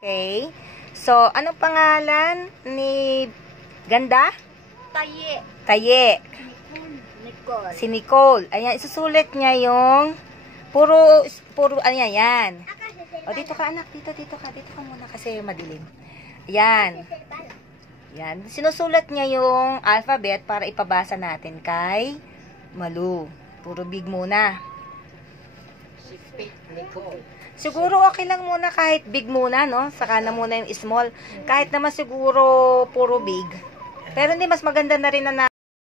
Okay. So, anong pangalan ni Ganda? Taye. Taye. Nicole. Si Nicole. Ayan, isusulit niya yung ano yan. O, dito ka anak. Dito ka muna kasi madilim. Ayan. Yan. Sinusulat niya yung alphabet para ipabasa natin kay Malu. Puro big muna. Nicole. Siguro okay lang muna kahit big muna, no? Saka na muna yung small. Kahit naman siguro puro big. Pero hindi, mas maganda na rin na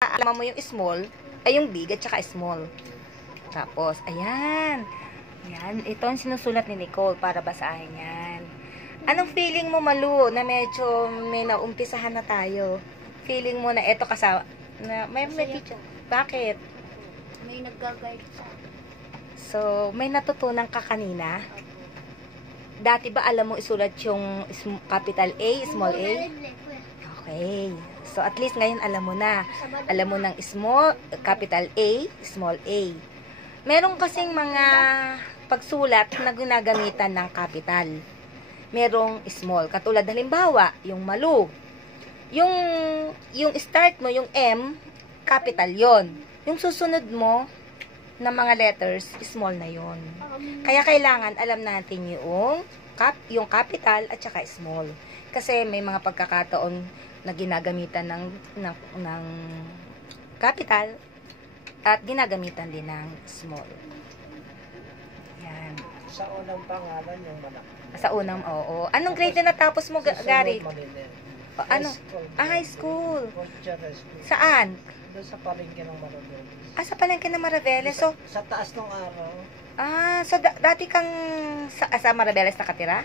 alam mo yung small, ay yung big at saka small. Tapos, ayan. Ayan, ito ang sinusulat ni Nicole para basahin yan. Anong feeling mo, Malu, na medyo may naumpisahan na tayo? Feeling mo na ito kasama, na may teacher. Bakit? May nag-guide sa So, may natutunan ka kanina? Dati ba alam mo isulat yung capital A, small a? Okay. So, at least ngayon alam mo na. Alam mo ng capital A, small a. Meron kasing mga pagsulat na ginagamitan ng capital. Merong small. Katulad halimbawa, yung Malu. Yung start mo, yung M, capital yon. Yung susunod mo, na mga letters, small na yon. Kaya kailangan alam natin yung capital at saka small. Kasi may mga pagkakataon na ginagamitan ng capital at ginagamitan din ng small. Yan. Sa unang pangalan yung malaki. Sa unang, oo. Anong grade na natapos mo, Gary? Ano? High school. Saan? Doon sa palengke ng Maraveles. Sa palengke ng Maraveles. So, sa taas ng araw. So dati kang sa Maraveles nakatira?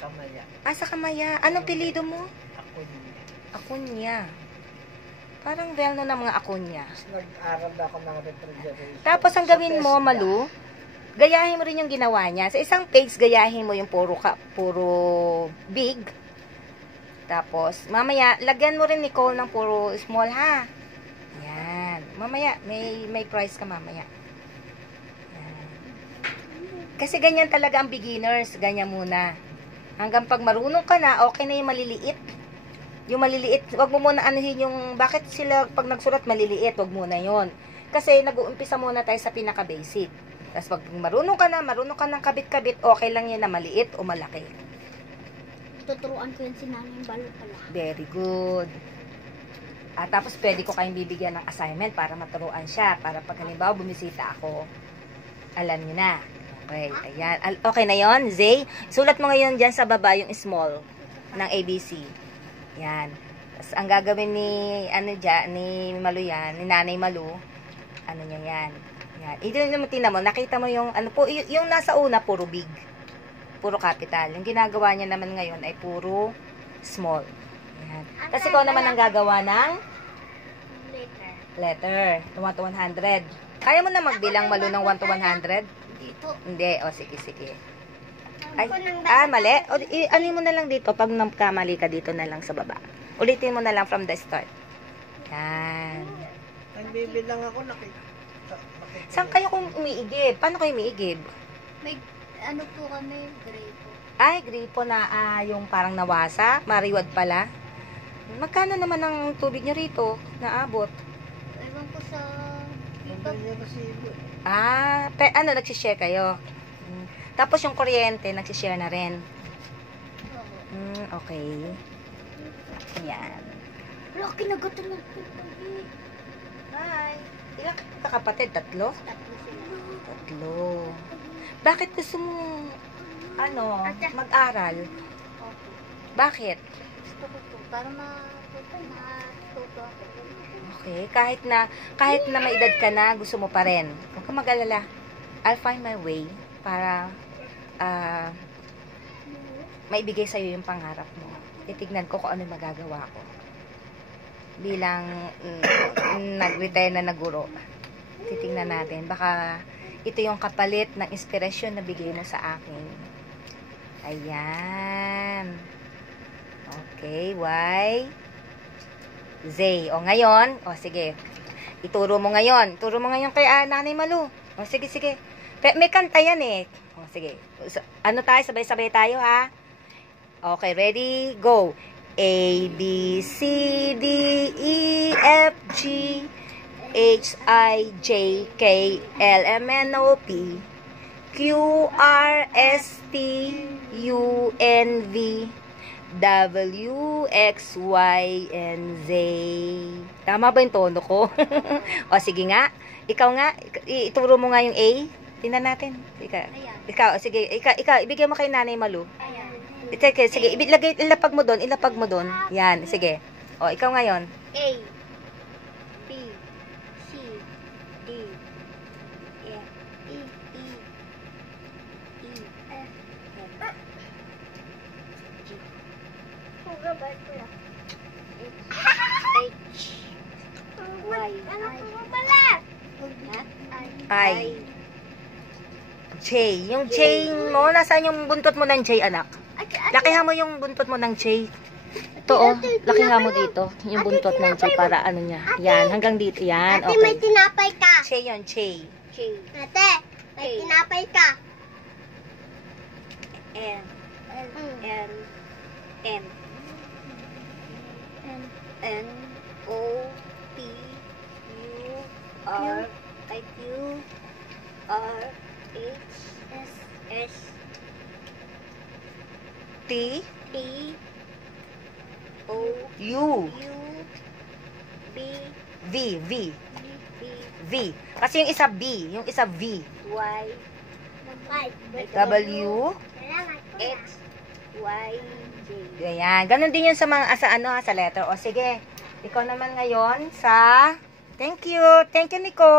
Kamaya. Sa Kamaya. Anong pilido mo? Akunya. Akunya. Parang well-known na mga Akunya. Nag-aral ako ng refrigeration. Tapos ang gawin mo, Malu, gayahin mo rin yung ginawa niya. Sa isang page, gayahin mo yung puro big. Tapos, mamaya, lagyan mo rin, Nicole, ng puro small, ha? Yan. Mamaya, may price ka mamaya. Yan. Kasi ganyan talaga ang beginners. Ganyan muna. Hanggang pag marunong ka na, okay na yung maliliit. Yung maliliit, wag mo muna anuhin yung, bakit sila pag nagsulat maliliit, wag muna yon. Kasi nag-uumpisa muna tayo sa pinaka-basic. Tapos pag marunong ka ng kabit-kabit, okay lang yan na maliit o malaki. Tuturuan ko yan si Nanay Balo pala. Very good. Tapos pwede ko kayong bibigyan ng assignment para maturuan siya. Para pag halimbawa bumisita ako, alam niyo na. Okay, ayan. Okay na yon, Zay? Sulat mo ngayon dyan sa baba yung small ng ABC. Yan. Tapos ang gagawin ni Malu yan, ni Nanay Malu, ano niya yan. Yan. Ito yung tingnan mo, nakita mo yung, yung nasa una, puro big. Puro capital. Yung ginagawa niya naman ngayon ay puro small. Yan. Tapos ikaw naman ang gagawa ng letter. 1 to 100. Kaya mo na magbilang, Malu, ng 1 to 100? Dito. Hindi. Sige. Ay, mali. Ano mo na lang dito. Pag nagkamali ka dito na lang sa baba. Ulitin mo na lang from the start. Yan. Nagbibilang ako, Saan kayo kung umiigib? Paano kayo umiigib? May, po kami, grapo. Gripo na yung parang nawasa. Mariwad pala. Magkano naman ang tubig nyo rito? Naabot? Ewan ko sa Nagsishare kayo? Tapos yung kuryente, nagsishare na rin. Okay. Yan. Wala, kinagatol lang. Hi. Ilang kakapatid? 3? 3. Bakit gusto mo, mag-aral? Bakit? Gusto ko po, para matuto ako. Okay. Kahit na may edad ka na, gusto mo pa rin. Huwag ka mag-alala. I'll find my way para maibigay sa'yo yung pangarap mo. Titignan ko kung ano magagawa ko. Bilang nag-retire na guro. Titignan natin. Baka ito yung kapalit ng inspirasyon na bigay mo sa akin. Ayan. Okay, Y. Z. O ngayon, sige. Ituro mo ngayon. Ituro mo ngayon kay Nanay Malu. Sige. May kanta yan eh. Sige. Ano tayo? Sabay-sabay tayo ha. Okay, ready? Go. A, B, C, D, E, F, G, H, I, J, K, L, M, N, O, P, Q, R, S, T, U, N, V, W, X, Y, and Z. Tama ba yung tono ko? O, sige nga. Ikaw nga. Ituro mo nga yung A. Tingnan natin. Ikaw, sige. Ikaw, ibigay mo kay Nanay Malu. Sige, ilapag mo doon. Yan, sige. O, ikaw ngayon. A, B, C, D, E, E, F, G, H, Y, I. J. Yung J mo, nasaan yung buntot mo ng J, anak? Lakihan mo yung buntot mo ng J. Ito, oh. Lakihan mo dito. Yung buntot ng J para ano niya. Yan, hanggang dito. Yan, Ate, may okay. tinapay ka. J yun, J. J. Ate, may tinapay ka. N. N. M. N. O. P. U. R. Q. R. H. S. T. T. O. U. U. B. V. V. B. V. Kasi yung isa B. Yung isa V. Y. W. X. Y. J. Ayan. Ganon din yun sa mga sa letter. O sige. Ikaw naman ngayon sa... Thank you. Thank you, Nico.